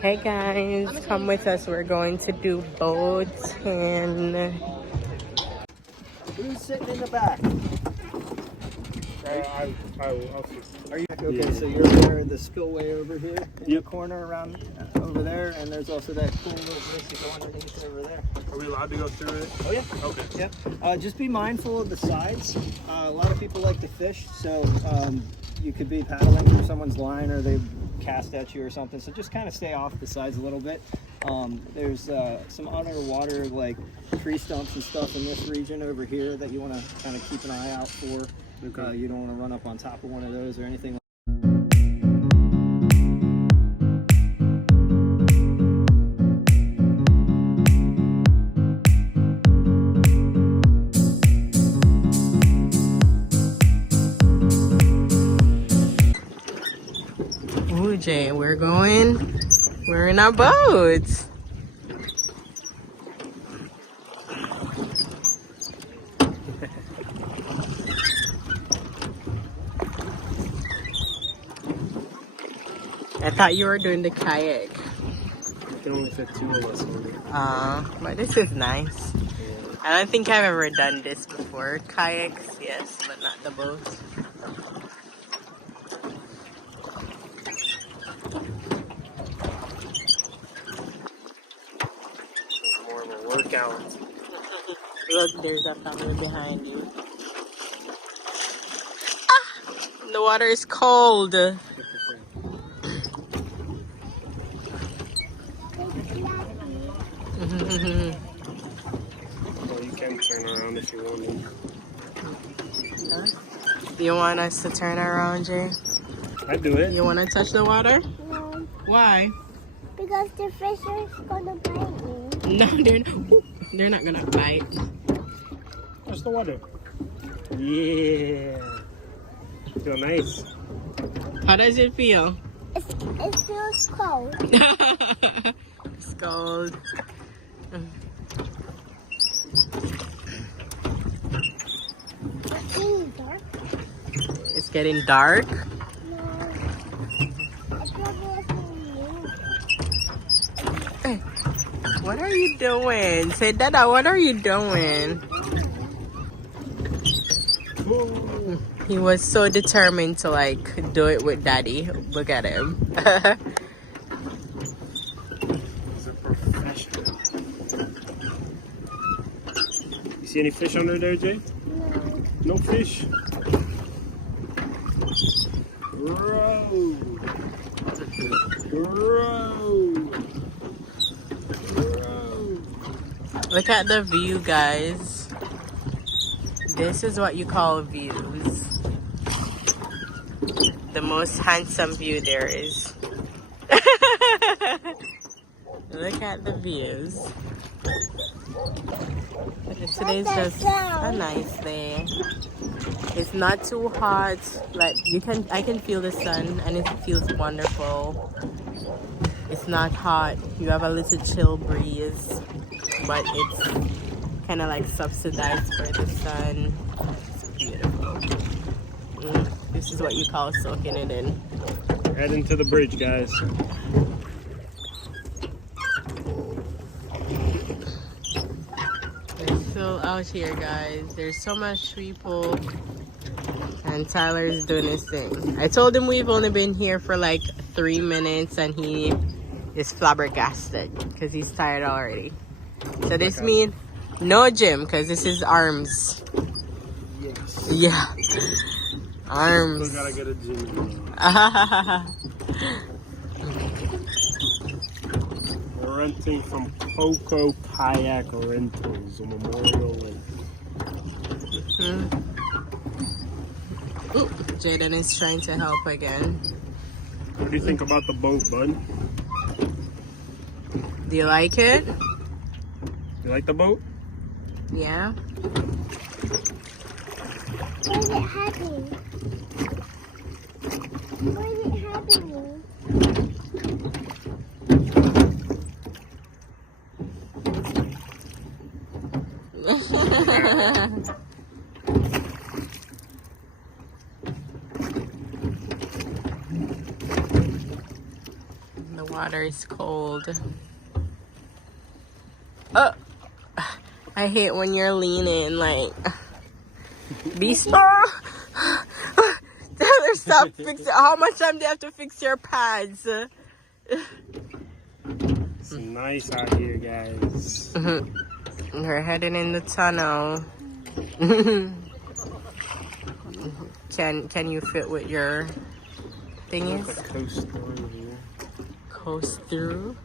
Hey guys, come with us. We're going to do boats and... Who's sitting in the back? I'll see. Are you okay? So you're there in the spillway over here in the corner around over there, and there's also that cool little bridge to go underneath over there. Are we allowed to go through it? Oh yeah. Okay. Yeah. Just be mindful of the sides. A lot of people like to fish, so you could be paddling through someone's line, or they cast at you or something. So just kind of stay off the sides a little bit. There's some underwater like tree stumps and stuff in this region over here that you want to kind of keep an eye out for. Okay. You don't want to run up on top of one of those or anything. Ooh, Jay, we're in our boats. I thought you were doing the kayak. You can only fit 2 of us on it. But this is nice. I don't think I've ever done this before. Kayaks, yes, but not the boats. It's more of a workout. Look, there's a family behind you. Ah! The water is cold. Well, you can turn around if you want to. Huh? Do you want us to turn around, Jay? I'd do it. You want to touch the water? No, Why? because the fish is gonna bite me. No, they're not gonna bite. Touch the water. Yeah. Feel nice. How does it feel? It feels cold. It's cold. It's really dark. It's getting dark. No. It's probably Hey, what are you doing? Say, Dada, what are you doing? He was so determined to like do it with Daddy. Look at him. He's a professional. You see any fish under there, Jay? No. No fish. Row. Row. Row. Look at the view, guys. This is what you call views. The most handsome view there is. Look at the views. Today's just a nice day. It's not too hot. Like I can feel the sun and it feels wonderful. It's not hot. You have a little chill breeze, but it's kind of like subsidized for the sun. It's beautiful. This is what you call soaking it in. Heading to the bridge, guys. We're still out here, guys. There's so much people, and Tyler's doing his thing. I told him we've only been here for like 3 minutes, and he is flabbergasted because he's tired already. So this means no gym, because this is arms. Yes. Yeah. Arms. Still gotta get a gym. We're renting from Coco Kayak Rentals on Memorial Lake. Ooh, Jaden is trying to help again. What do you think about the boat, bud? Do you like it? You like the boat? Yeah. Why is it happening? Why is it happening? Water is cold. Oh, I hate when you're leaning, like, be slow. Taylor, stop fixing. How much time do you have to fix your pads? It's nice out here, guys. We're heading in the tunnel. Can you fit with your thingies? Like a coast through here. Coast through?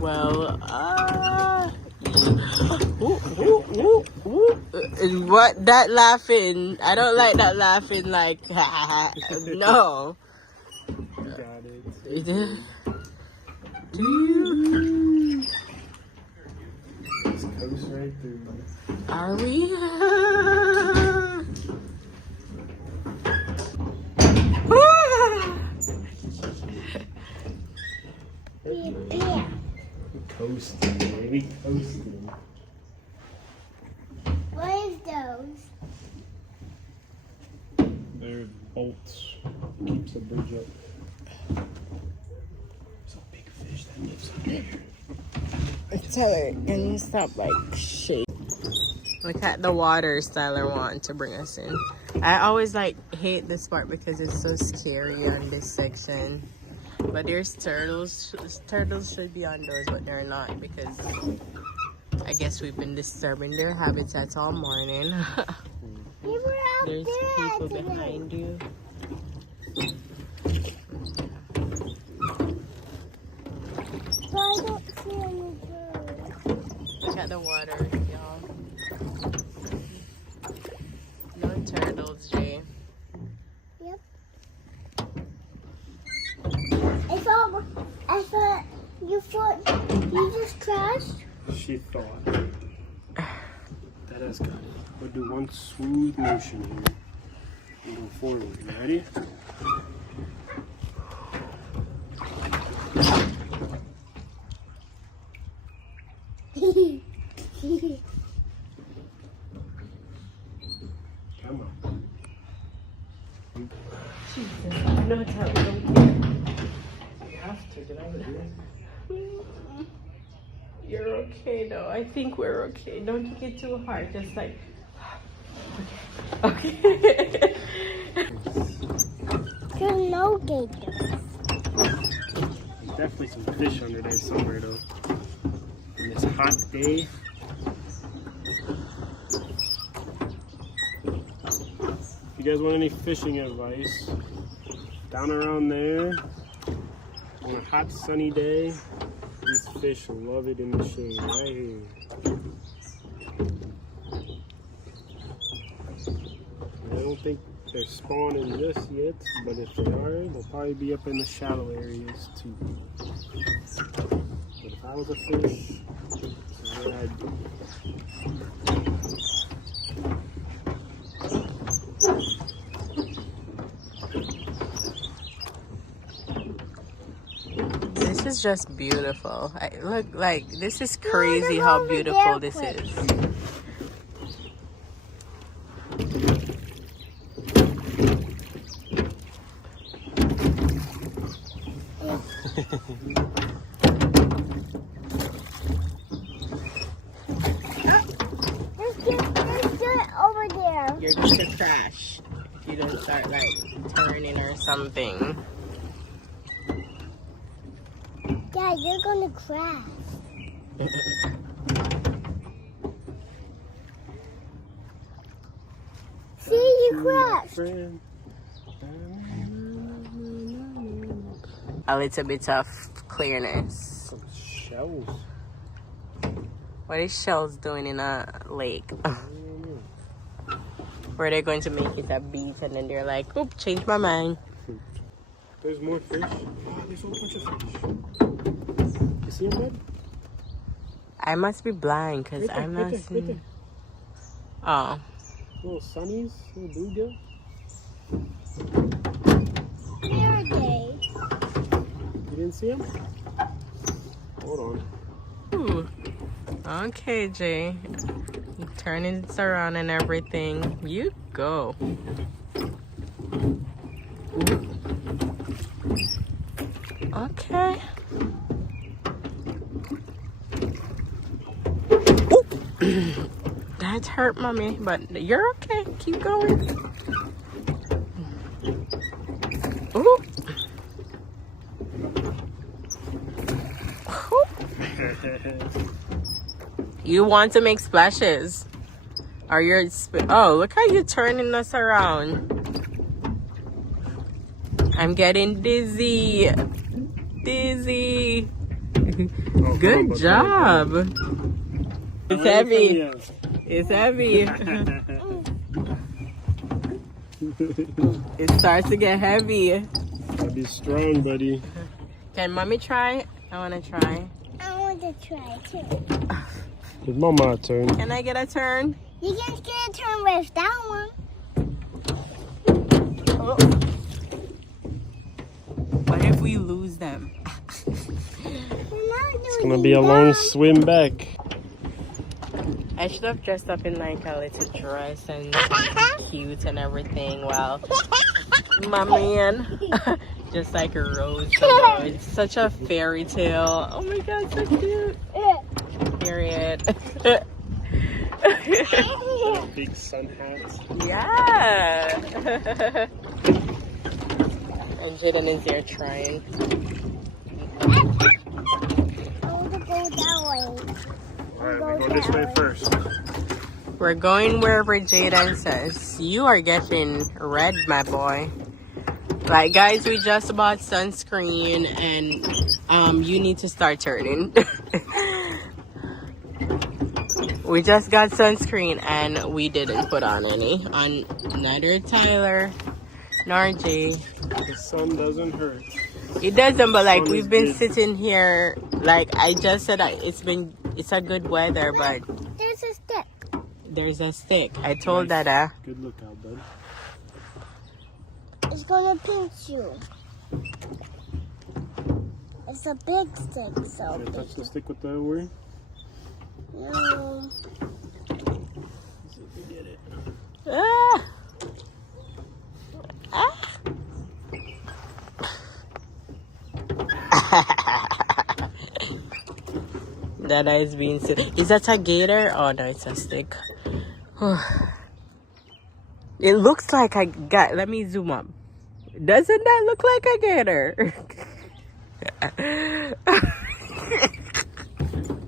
Well, what that laughing? I don't like that laughing. Like, no. You got it. Do you? It's coast right through. Are we? Yeah. Coasting, baby, coasting. What is those? They're bolts. Keeps the bridge up. There's a big fish that lives under here. Tyler, can you stop like shake? Look at the waters Tyler wanted to bring us in. I always like hate this part because it's so scary on this section. But there's turtles. Turtles should be on those, but they're not because I guess we've been disturbing their habitats all morning. There's people behind you. But I don't see any birds. Look at the water, y'all. No turtles, Jay. Yep. I thought you just crashed? She thought. That has got it. We'll do one smooth motion here. And go forward. You ready? Come on. No, Tyler, don't. You have to get out of here. You're okay though. I think we're okay. Don't take it too hard. Just like okay. There's no gators. There's definitely some fish under there somewhere though. On this hot day. If you guys want any fishing advice, down around there, on a hot sunny day, these fish love it in the shade right here. I don't think they're spawning just yet, but if they are, they'll probably be up in the shallow areas too. But if I was a fish, this is what I'd do. This is just beautiful. Look, like this is crazy how beautiful this is. Let's do it over there. You're just a crash if you don't start like turning or something. Dad, you're gonna crash. See, you crashed. A little bit of clearness. Some shells. What is shells doing in a lake? Where they're going to make it a beach and then they're like, oop, change my mind. There's more fish. Oh, there's a whole bunch of fish. You see them, bud? I must be blind because Right there, I'm right not there, right seeing. there. Oh. Little sunnies, little bluegill. Where are they? You didn't see them? Hold on. Ooh. Okay, Jay. Turning it around and everything. You go. Okay. That hurt, mommy, but you're okay. Keep going. Ooh. Ooh. You want to make splashes? Or you're oh, look how you're turning us around. I'm getting dizzy. Dizzy. Oh, Good job. It's heavy. It's heavy. It starts to get heavy. Gotta be strong, buddy. Can mommy try? I want to try. I want to try too. It's mama's turn. Can I get a turn? You can get a turn with that one. Oh. What if we lose them? It's gonna be a long swim back. I should have dressed up in like a little dress and cute and everything. Wow. My man. Just like a rose. It's such a fairy tale. Oh my god, so cute. Period. Big sun hat. Yeah. And Jaden is there trying. I want to go that way. Alright, we go this way first. We're going wherever Jaden says. You are getting red, my boy. Like, guys, we just bought sunscreen and you need to start turning. We just got sunscreen and we didn't put on any. On neither Tyler nor Jay. The sun doesn't hurt. It doesn't, but like Sun we've is been good. sitting here. Like I just said, it's a good weather, but There's a stick. there's a stick. I told Nice. Dada. Good lookout, bud. It's gonna pinch you. It's a big stick, so Should I big. touch the stick with the word? No. See if we get it. Ah. Ah. Dada is being so. Is that a gator? Oh no, it's a stick. It looks like a gator. Let me zoom up. Doesn't that look like a gator?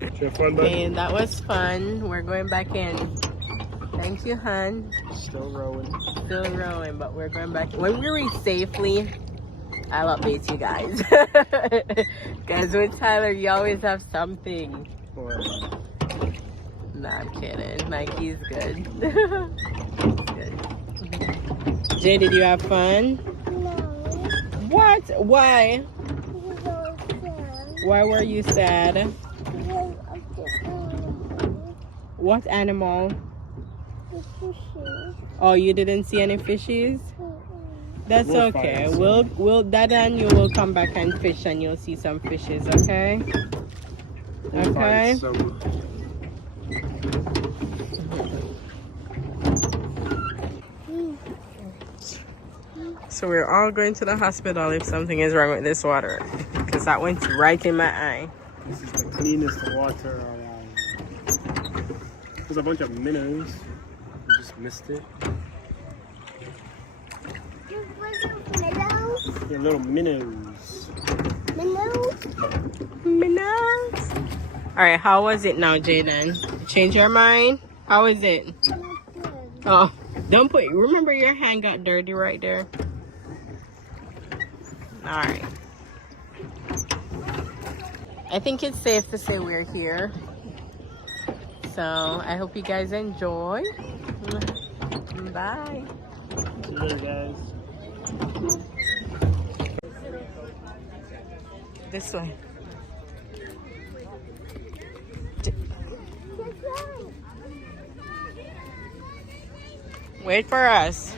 Did you have fun, bud? And that was fun. We're going back in. Thank you, hon. Still rowing. Still rowing, but we're going back. When we reach safely, I'll update you guys. Because with Tyler, you always have something. Alright. Nah, I'm kidding. Mikey's good. He's good. Jay, did you have fun? No. What? Why? Because I was sad. Why were you sad? Because of the animal. What animal? The fishes. Oh, you didn't see any fishes? That's We'll okay. find some. We'll Dada and you will come back and fish and you'll see some fishes, okay? We'll Okay. find some. So we're all going to the hospital if something is wrong with this water. Because that went right in my eye. This is the cleanest water around. There's a bunch of minnows. We just missed it. There was minnows. They're little minnows. Minnows. Minnows. Alright, how was it now, Jaden? Change your mind? How is it? Not good. Oh, don't put. Remember your hand got dirty right there? Alright. I think it's safe to say we're here. So I hope you guys enjoy. Bye. See you later, guys. This way. Wait for us.